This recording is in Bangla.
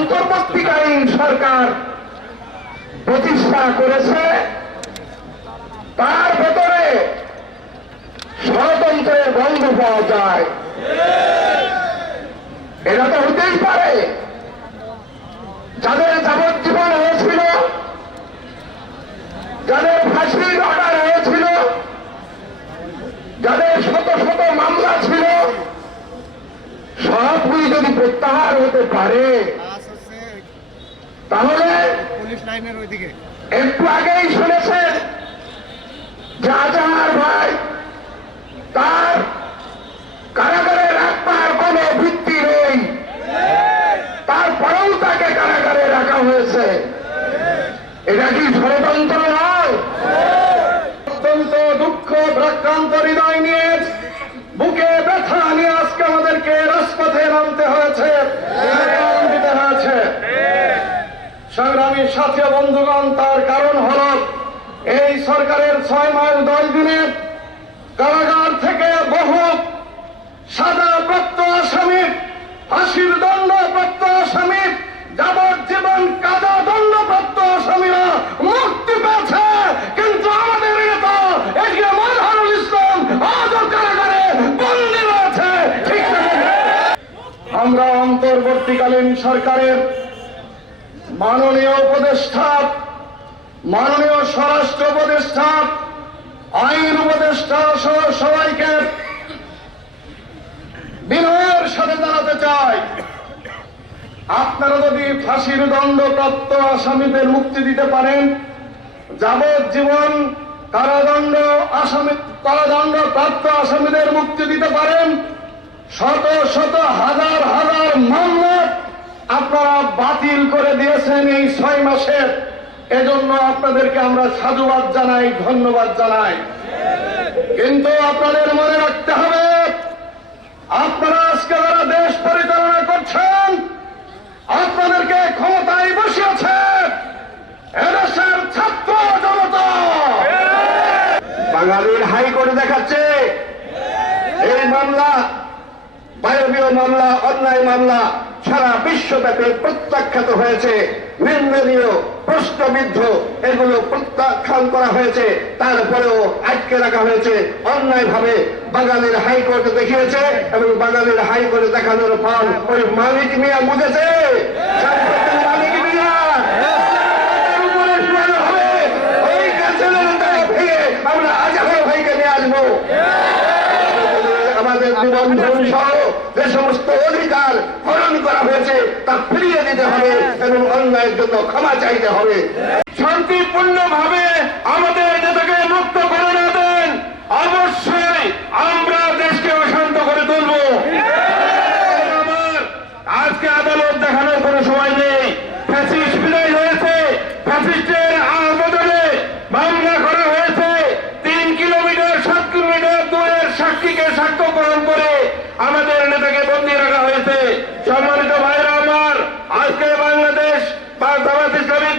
অন্তর্বর্তীকালীন সরকার প্রতিষ্ঠা করেছে তার ভেতরে ষড়যন্ত্রের গন্ধ পাওয়া যায়। এটা তো হতেই পারে যাদের যাবজ্জীবন হয়েছিল, যাদের ফাঁসির অর্ডার হয়েছিল, যাদের শত শত মামলা ছিল, সবগুলি যদি প্রত্যাহার হতে পারে তাহলে পুলিশ লাইনের ওইদিকে একটু আগেই শুনেছেন যে আজহার ভাই তার কারাগারে রাখবার কোন ভিত্তি নেই, তারপরেও তাকে কারাগারে রাখা হয়েছে। এটা কি ষড়যন্ত্র নয়? অত্যন্ত দুঃখ ভারাক্রান্ত হৃদয় নিয়ে, বুকে ব্যথা নিয়ে আজকে আমাদেরকে রাজপথে নামতে হয়েছে, দিতে হয়েছে। সংগ্রামী সাথী বন্ধুগণ, তার কারণ হল এই সরকারের 6 মাস 10 দিনে কারাগার থেকে বহু সাজাপ্রাপ্ত আসামি, ফাঁসির দণ্ডপ্রাপ্ত আসামি, যাবজ্জীবন কাজা দণ্ডপ্রাপ্ত আসামিরা মুক্তি পেয়েছে। কিন্তু আমাদের নেতা এগিয়ে মজহারুল ইসলাম আজও কারাগারে বন্দী রয়েছে। ঠিক আছে, আমরা অন্তর্বর্তীকালীন সরকারের মাননীয় উপদেষ্টা, মাননীয় স্বরাষ্ট্র উপদেষ্টা, আইন উপদেষ্টা সহ সবাইকে বিনয়ের সাথে জানাতে চাই, আপনারা যদি ফাঁসির দণ্ডপ্রাপ্ত আসামিদের মুক্তি দিতে পারেন, যাবজ্জীবন কারাদণ্ডপ্রাপ্ত আসামিদের মুক্তি দিতে পারেন, শত শত হাজার হাজার মামলা আপনারা বাতিল করে দিয়েছেন এই 6 মাসে। এজন্য আপনাদেরকে আমরা সাধুবাদ জানাই, ধন্যবাদ জানাই। কিন্তু আপনাদের মনে রাখতে হবে, আপনারা আজকে যারা দেশ পরিচালনা করছেন, আপনাদেরকে ক্ষমতায় বসিয়েছে এদেশের ছাত্র জনতা। বাঙালির হাইকোর্টে দেখাচ্ছে এই মামলা, বায়বীয় মামলা, অন্যায় মামলা সারা বিশ্বব্যাপী প্রত্যাখ্যাত হয়েছে, নিন্দনীয়, প্রশ্নবিদ্ধ, এগুলো প্রত্যাখ্যান করা হয়েছে। তারপরেও আটকে রাখা হয়েছে অন্যায়ভাবে। বাঙালির হাইকোর্টে দেখিয়েছে এবং বাঙালির হাইকোর্টে দেখানোর পর ওই মালিক মিয়া বুঝেছে মালিক মিয়া ওই ক্যান্সেলের ভেঙে আমরা আজহার ভাইকে নিয়ে আসবো। আমাদের নিবন্ধন সহ যে সমস্ত অধিকার হরণ করা হয়েছে তা ফিরিয়ে দিতে হবে এবং অন্যায়ের জন্য ক্ষমা চাইতে হবে। শান্তিপূর্ণভাবে আমাদের নেতাকে মুক্ত করে না দেন, অবশ্যই আমরা দেশকে অশান্ত করে তুলব। আজকে আদালত দেখানোর কোন সময় নেই। ফ্যাসিস্ট বিদায় হয়েছে, ফ্যাসিস্টের আবেদনে মামলা করা হয়েছে। 3 কিলোমিটার 7 কিলোমিটার দূরের সাক্ষীকে সাক্ষ্য গ্রহণ করে আমাদের নেতাকে বন্দী রাখা হয়েছে। সম্মানিত ভাইরা আমার, আজকে বাংলাদেশ বা জামাত ইসলামী